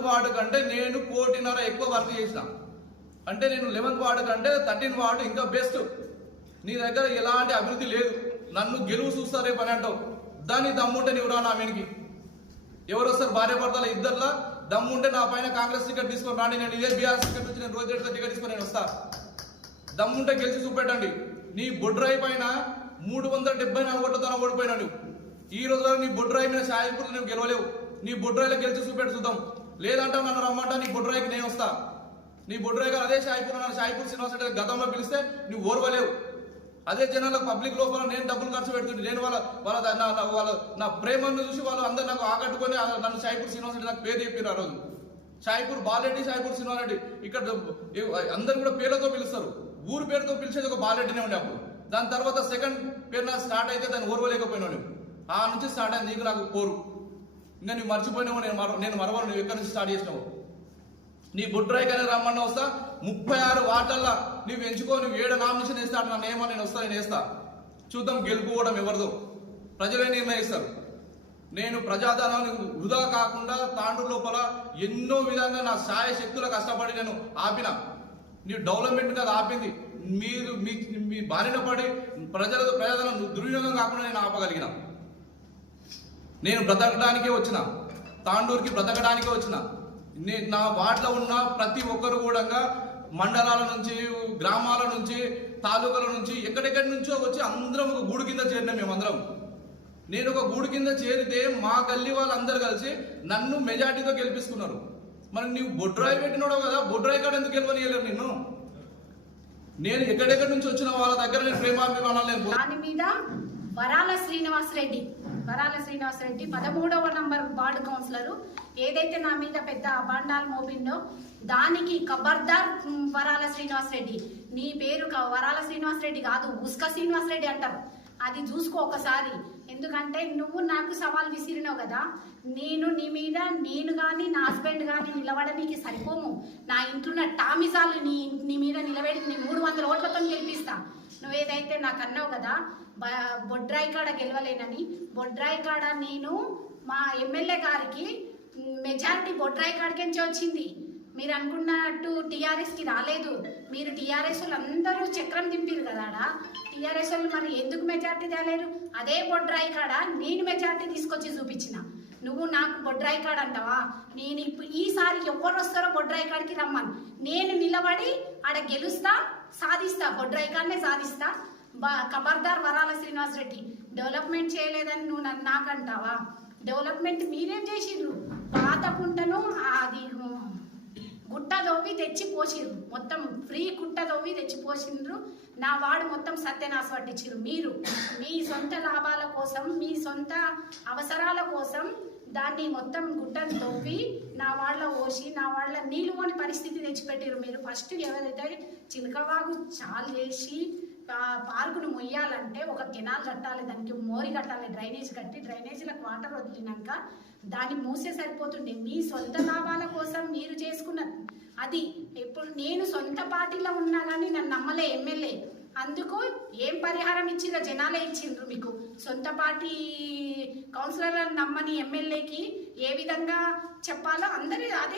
Eleventh ward కంటే నేను కోటిన్నర ఎక్కువ వర్క్ చేసిన. అంటే నేను లెవెన్త్ వార్డు కంటే థర్టీన్ వార్డు ఇంకా బెస్ట్ నీ దగ్గర ఎలాంటి అభివృద్ధి లేదు. నన్ను గెలువు చూస్తారే పని అంటావు. దాన్ని దమ్ముంటే నీవు రా నా వెనికి ఎవరు వస్తారు? భార్య భర్తల ఇద్దరులా? దమ్ముంటే నా పైన కాంగ్రెస్ టికెట్ తీసుకొని రాండి. నేను ఇదే బీఆర్ టికెట్ నుంచి నేను రోజు టికెట్ తీసుకొని నేను వస్తా. దమ్ముంటే గెలిచి చూపెట్టండి. నీ బొడ్రాయి పైన మూడు వందల డెబ్బై నాలుగు ఓట్లతో ఓడిపోయినా నువ్వు. ఈ రోజు నీ బొడ్రాయి మీద షాయిపూర్ నువ్వు గెలవలేవు. నీ బొడ్రాయిలో గెలిచి చూపెట్టు చూద్దాం. లేదంటే నన్ను రమ్మంటా నీ బుడ్రాయికి నేను వస్తా. నీ బుడ్రాయి గారు అదే షాయిపూర్ నన్ను షాయిపూర్ శ్రీనివాస రెడ్డి గతంలో పిలిస్తే నువ్వు ఓర్వలేవు. అదే జనాలకు పబ్లిక్ లోపల నేను డబ్బులు ఖర్చు పెడుతుంది నేను వాళ్ళ వాళ్ళ నా వాళ్ళ నా ప్రేమను చూసి వాళ్ళు అందరు నాకు ఆకట్టుకొని నన్ను షాయిపూర్ శ్రీనివాస రెడ్డి నాకు పేరు చెప్పిన ఆ రోజు. షాయిపూర్ బాలరెడ్డి షాయిపూర్ శ్రీనివాసరెడ్డి ఇక్కడ అందరు కూడా పేర్లతో పిలుస్తారు. ఊరు పేరుతో పిలిచేది ఒక బాలరెడ్డినే ఉండే అప్పుడు. దాని తర్వాత సెకండ్ పేరు నాకు స్టార్ట్ అయితే దాన్ని ఓర్వలేకపోయినాడు ఆ నుంచి స్టార్ట్ అయింది నీకు నాకు కోరు ఇంకా నువ్వు మర్చిపోయినావు నేను మర నేను మరవను నువ్వు ఎక్కడి నుంచి స్టార్ట్ చేసినావు? నీ బుడ్రాయి రమ్మన్నా వస్తా? ముప్పై ఆరు వాటల్లా నువ్వు ఎంచుకో నువ్వు ఏడు నామినేషన్ వేస్తా నన్ను ఏమో నేను వస్తా నేను వేస్తా. చూద్దాం గెలుపుకోవడం ఎవరిదో. ప్రజలే నిర్ణయిస్తారు. నేను ప్రజాధనాన్ని వృధా కాకుండా తాండ్రు లోపల ఎన్నో విధంగా నా సాయ శక్తుల కష్టపడి నేను ఆపిన. నీ డెవలప్మెంట్ కదా ఆపింది. మీరు మీ మీ బారిన పడి ప్రజల ప్రజాధనం దుర్వినియోగం కాకుండా నేను ఆపగలిగినా. నేను బ్రతకడానికే వచ్చిన. తాండూరుకి బ్రతకడానికే వచ్చిన. నేను నా వార్డులో ఉన్న ప్రతి ఒక్కరు కూడా మండలాల నుంచి గ్రామాల నుంచి తాలూకాల నుంచి ఎక్కడెక్కడి నుంచో వచ్చి అందరం ఒక గూడు కింద చేరినాం మేమందరం. నేను ఒక గూడు కింద చేరితే మా గల్లీ వాళ్ళందరూ కలిసి నన్ను మెజార్టీతో గెలిపిస్తున్నారు. మరి నీవు బొడ్రాయి పెట్టినాడో కదా బొడ్రాయి కాడ ఎందుకు గెలవనియలేరు నిన్ను? నేను ఎక్కడెక్కడి నుంచి వచ్చిన వాళ్ళ దగ్గర నేను ప్రేమాభిమానాలు నేను దాని మీద వరాల శ్రీనివాస్ రెడ్డి వరాల శ్రీనివాస్ రెడ్డి పదమూడవ నంబర్ వార్డు కౌన్సిలర్. ఏదైతే నా మీద పెద్ద అభాండాలు మోపిందో దానికి కబర్దార్ వరాల శ్రీనివాస్ రెడ్డి. నీ పేరు క- వరాల శ్రీనివాస్ రెడ్డి కాదు ఉస్క శ్రీనివాస్ రెడ్డి అంటారు. అది చూసుకో ఒకసారి. ఎందుకంటే నువ్వు నాకు సవాల్ విసిరినావు కదా. నేను నీ మీద నేను కానీ నా హస్బెండ్ కానీ నిలబడనీకి సరిపోము. నా ఇంట్లో ఉన్న టామిసాలు నీ నీ మీద నిలబెడి నీ మూడు వందల ఓట్లతో గెలిపిస్తాను అయితే నాకు అన్నావు కదా బొడ్రాయి కాడ గెలవలేనని. బొడ్రాయి కాడ నేను మా ఎమ్మెల్యే గారికి మెజారిటీ బొడ్రాయి కాడికించి వచ్చింది. మీరు అనుకున్నట్టు టీఆర్ఎస్కి రాలేదు. మీరు టీఆర్ఎస్ అందరూ చక్రం దింపారు కదా ఆడ టీఆర్ఎస్ వాళ్ళు మరి ఎందుకు మెజార్టీ తేలేరు? అదే బొడ్రాయి కాడ నేను మెజార్టీ తీసుకొచ్చి చూపించిన. నువ్వు నాకు బొడ్రాయి కాడ అంటావా? నేను ఇప్పుడు ఈసారి ఎవరు వస్తారో బొడ్రాయి కాడికి రమ్మను. నేను నిలబడి ఆడ గెలుస్తా సాధిస్తా బొడ్రాయి కాడనే సాధిస్తా. బా ఖబర్దార్ వరాల శ్రీనివాస్ రెడ్డి డెవలప్మెంట్ చేయలేదని నువ్వు నన్ను నాకంటావా? డెవలప్మెంట్ మీరేం చేసిండ్రు? పాత కుంటను అది గుట్ట దొవ్వి తెచ్చి పోసిర్రు. మొత్తం ఫ్రీ గుట్ట దొవ్వి తెచ్చి పోసిండ్రు నా వాడు మొత్తం సత్యనాశ పట్టించారు మీరు మీ సొంత లాభాల కోసం మీ సొంత అవసరాల కోసం దాన్ని మొత్తం గుట్టను తవ్వి నా వాళ్ళ పోసి నా వాళ్ళ నీళ్ళు పోని పరిస్థితి తెచ్చిపెట్టారు మీరు. ఫస్ట్ ఎవరైతే చిలకవాగు చాలు చేసి పార్కును మొయ్యాలంటే ఒక కెనాల్ కట్టాలి దానికి మోరి కట్టాలి డ్రైనేజ్ కట్టి డ్రైనేజీలకు వాటర్ వదిలినాక దాన్ని మూసే సరిపోతుండే. మీ సొంత లాభాల కోసం మీరు చేసుకున్న అది ఇప్పుడు నేను సొంత పార్టీలో ఉన్నా కానీ నన్ను నమ్మలే ఎమ్మెల్యే. అందుకు ఏం పరిహారం ఇచ్చిందో జనాలే ఇచ్చిండ్రు మీకు. సొంత పార్టీ కౌన్సిలర్లను నమ్మని ఎమ్మెల్యేకి ఏ విధంగా చెప్పాలో అందరి అదే